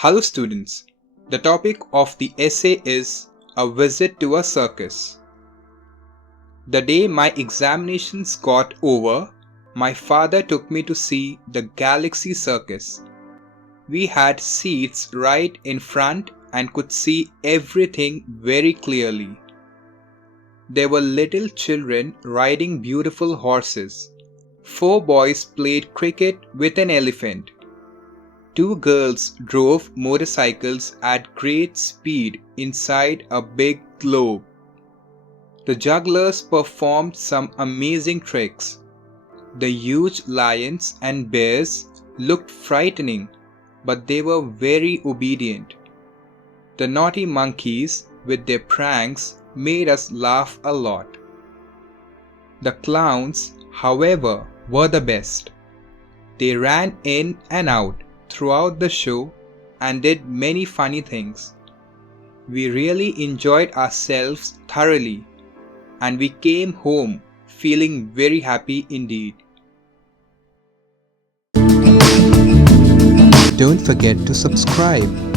Hello students, the topic of the essay is a visit to a circus. The day my examinations got over, my father took me to see the Galaxy Circus. We had seats right in front and could see everything very clearly. There were little children riding beautiful horses. 4 boys played cricket with an elephant. 2 girls drove motorcycles at great speed inside a big globe. The jugglers performed some amazing tricks. The huge lions and bears looked frightening, but they were very obedient. The naughty monkeys with their pranks made us laugh a lot. The clowns, however, were the best. They ran in and out throughout the show and did many funny things. We really enjoyed ourselves thoroughly and we came home feeling very happy indeed. Don't forget to subscribe.